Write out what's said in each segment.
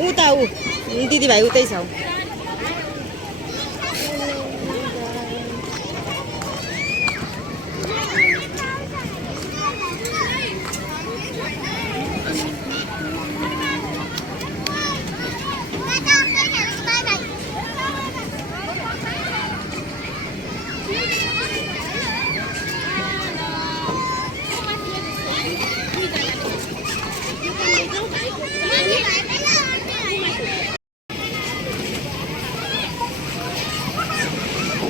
उता ऊ दिदीभाइ उतै छ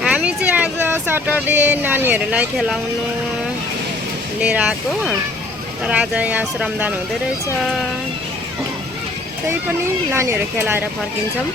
हामी चाहिँ आज सटरडे नानीहरूलाई खेलाउनु लिएर आएको तर आज यहाँ श्रमदान हुँदै रहेछ त्यही पनि नानीहरू खेलाएर फर्किन्छौँ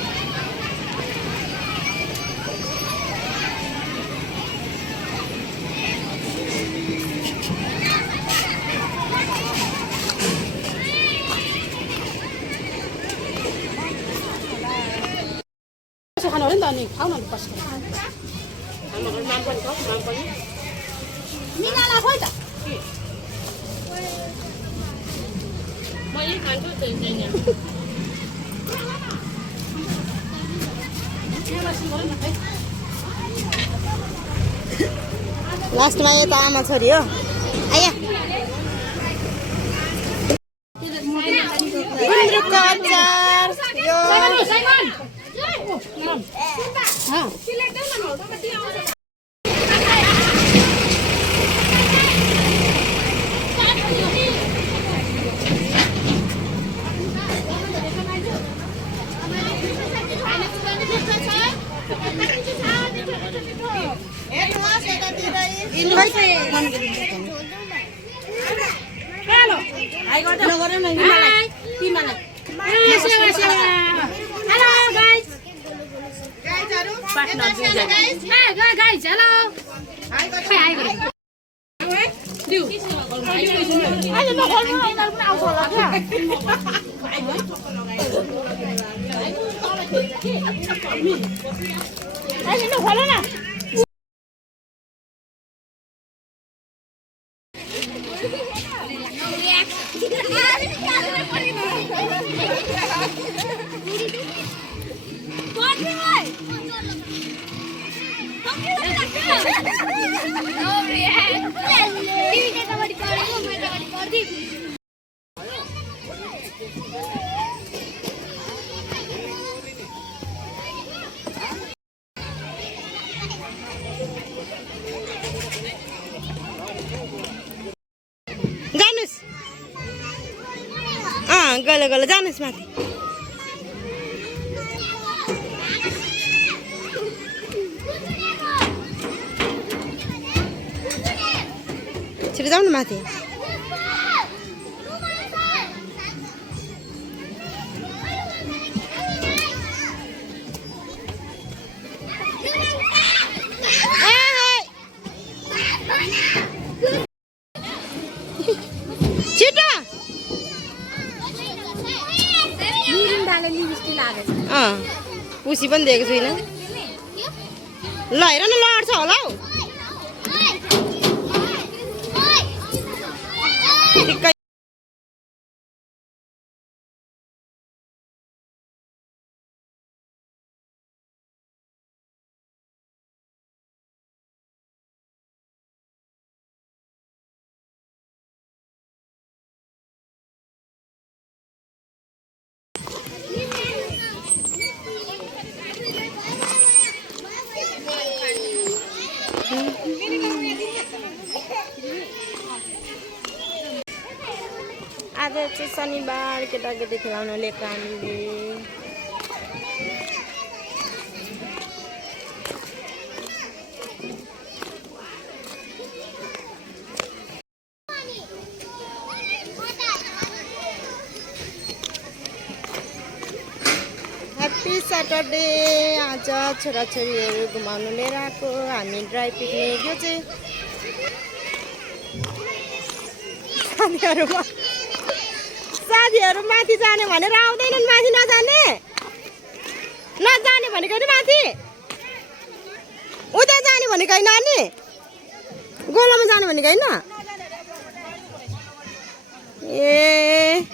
Mina खोइ त मैले खान्छु त्यसैले लास्टमा यो त आमा छोरी हो आया गुन्द्रुकको अचार यो गलो गलो जानुस् माथि छिटो जाऊ न माथि पुसी पनि दिएको छुइनँ ल हेर न लड्छ होला हौ आज चाहिँ शनिबार केटाकेटी खेलाउन लिएको हामीले ह्याप्पी सैटरडे आज छोराछोरीहरू घुमाउनु लिएर आएको हामी ड्राई पिकनिक यो चाहिँ साथीहरू माथि जाने भनेर आउँदैनन् माथि नजाने भनेको होइन माथि उता जाने भनेको होइन अनि गोलामा जाने भनेको होइन ए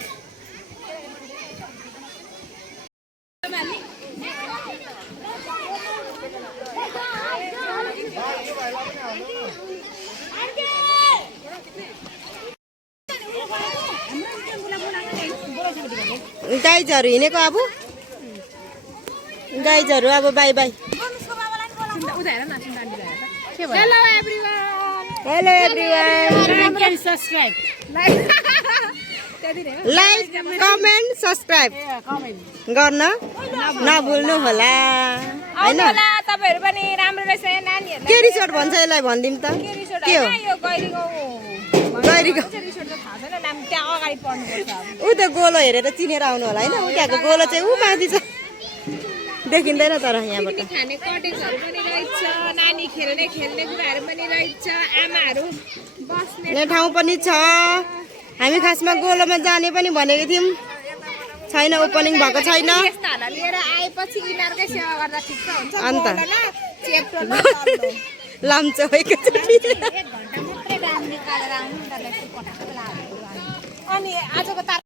गाइजहरू हिँडेको अब गाइजहरू अब by bye hello everyone like comment subscribe गर्न नभुल्नु होला हैन तपाईहरु पनि राम्रो रहेछ नानीहरु के रिसोर्ट भन्छ यसलाई भन्दिम त के हो यो गैरीको रिसोर्ट त थाहा छैन नाम त्यहाँ अगाडि पढ्नु पर्छ ऊ त गोलो हेरेर चिनेर आउनु होला हैन उ त्यहाँको गोलो चाहिँ ऊ माथि छ देखिँदैन तर यहाँबाट खाने कटेजहरु पनि रहेछ नानी खेल्ने कुराहरु पनि रहेछ आमाहरु बस्ने यहाँ ठाउँ पनि छ हामी खासमा गोलोमा जाने पनि भनेको थियौँ छैन ओपनिङ भएको छैन यस्ताहरुलाई लिएर आएपछि यिनीहरुकै सेवा गर्दा ठिक हुन्छ अन्त चेप्टोमा लाम्चो भएको छ 1 घण्टा मात्रै काम निकालेर आउनु उनीहरुलाई पठाएको लाग्यो अनि आजको तार